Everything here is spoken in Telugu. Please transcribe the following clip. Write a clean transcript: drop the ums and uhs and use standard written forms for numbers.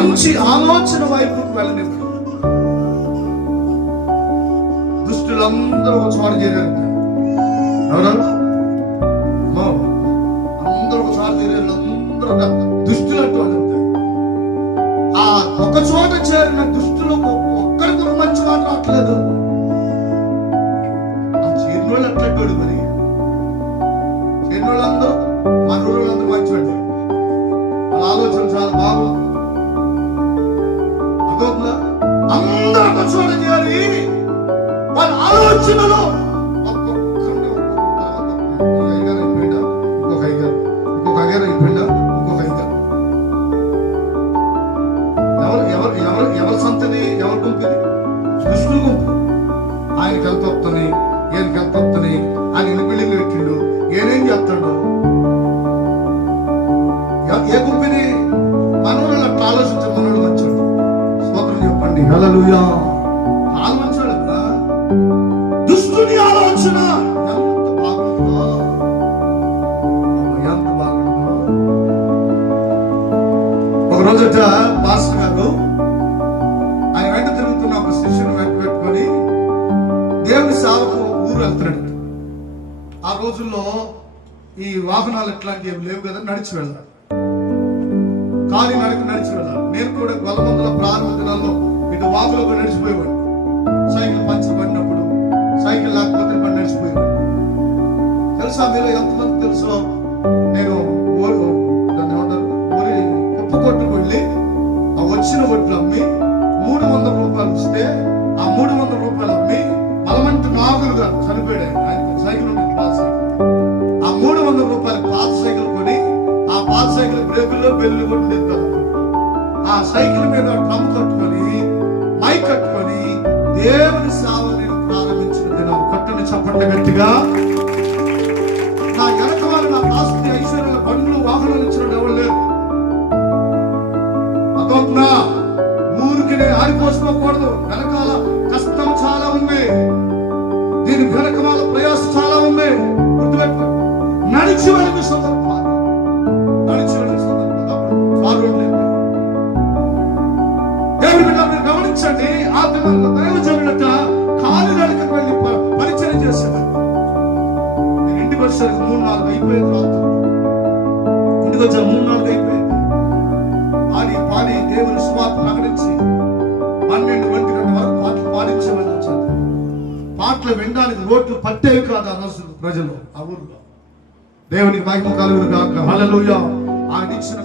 మంచి ఆలోచన వైపుకు వెళ్ళనివ్వండి. దుష్టులందరూ ఒక చోట చేరారు. ఎవరు అందరూ ఒకసారి చేరారు. అందరూ దుష్టులు అంటూ ఉంటారు. ఆ ఒక చోట చేరిన దుష్టులు ఒక్కరికి ఒక మంచి మాట రావట్లేదు. ఆ చేరిన వాళ్ళు అట్లాంటి మరి చేరిన వాళ్ళందరూ మన ఊళ్ళందరూ మంచివాడు. వాళ్ళ ఆలోచన చాలా బాగుంది. అదొక అందరూ ఒక చోట చేరి వాళ్ళ ఆలోచనలో ఎవరి సంతని ఎవరు గుంపిది? దుష్టులు గుంపు. ఆయనకి ఎంత వస్తాయి, ఈయనకి ఎంత వస్తాయి, ఆయన ఎన్ని బిల్డింగ్లు పెట్టిండు, ఏనేం చేస్తాడు. ఏ గుంపిది? మనోళ్ళు అట్లా ఆలోచించే మనోళ్ళు మంచోడు. స్తోత్రం చెప్పండి. హల్లెలూయా. చాలా మంచోడు కదా. దుష్టుని ఆలోచన ఎంత బాగుంటుందో, ఎంత బాగుంటుందో. ఒక రోజట పాస్టర్ గారు ఆయన వెంట తిరుగుతున్న ఒక శిష్యుని వెంట పెట్టుకొని దేవుని సేవకు ఊరు వెళ్తున్నాడు. ఆ రోజుల్లో ఈ వాహనాలు ఎట్లాంటివి లేవు కదా, నడిచి వెళ్ళాలి. కాలి నడిచి వెళ్ళాలి. నేను కూడా గొల్లమందుల ప్రారంభ దినాల్లో ఇటు వాగులో కూడా నడిచిపోయేవాడు. సైకిల్ పంచర్ పడినప్పుడు, సైకిల్ లేకపోతే పడి నడిచిపోయేవాడు. తెలుసా మీలో ఎంతమంది తెలుసో, నేను దాన్ని ఏమంటారు, ఊరి ఉప్పు కొట్టుకు వెళ్ళి ఆ వచ్చిన వడ్లు అమ్మి 300 రూపాయలు ఇస్తే ఆ 300 రూపాయలు అమ్మి మలమంటి నాగులు గారు చనిపోయాడు. ఆయన సైకిల్ ఉండేది, పాత సైకిల్. ఆ 300 రూపాయలు పాత సైకిల్ కొని ఆ పాత సైకిల్ బ్రేకుల్లో బెల్లు కొట్టేది కదా. ఆ సైకిల్ మీద డ్రమ్ కట్టుకొని మైక్ కట్టుకొని దేవుని సేవ నేను ప్రారంభించిన దినం. కట్టని చప్పట్ల గట్టిగా. నా వెనక వాళ్ళు నాకు ఆస్తి ఐశ్వర్యాల బండ్లు వాహనాలు ఇచ్చిన ఎవరు లేరు. అదొన్నా ఊరికి నేను ఆడిపోసుకోకూడదు. వెనకాల కష్టం చాలా ఉంది, దీని వెనకాల ప్రయాసం చాలా ఉంది. గుర్తుపెట్టు. నడిచి వెళ్ళిన సందర్భాలు, నడిచి వెళ్ళిన సందర్భాలు దేవుని బిడ్డ మీరు గమనించండి. ఆ దినాల్లో దైవ జరిగినట్ట కాలి నడకకు వెళ్ళి పరిచయం చేసేవాడు. నేను ఇంటికి వచ్చేసరికి 3-4 అయిపోయింది. రాత్రి ఇంటికి వచ్చాను 3-4 అయిపోయింది. పాడి దేవుని సువార్త ప్రకటించి 12-1 వరకు పాటలు పాడించేవాళ్ళు వచ్చారు. పాటలు వినడానికి రోడ్లు పట్టేవి కాదు ఆ రోజు ప్రజలు ఆ ఊర్లో. దేవునికి మహిమ కలుగును గాక. హల్లెలూయా. ఆయన ఇచ్చిన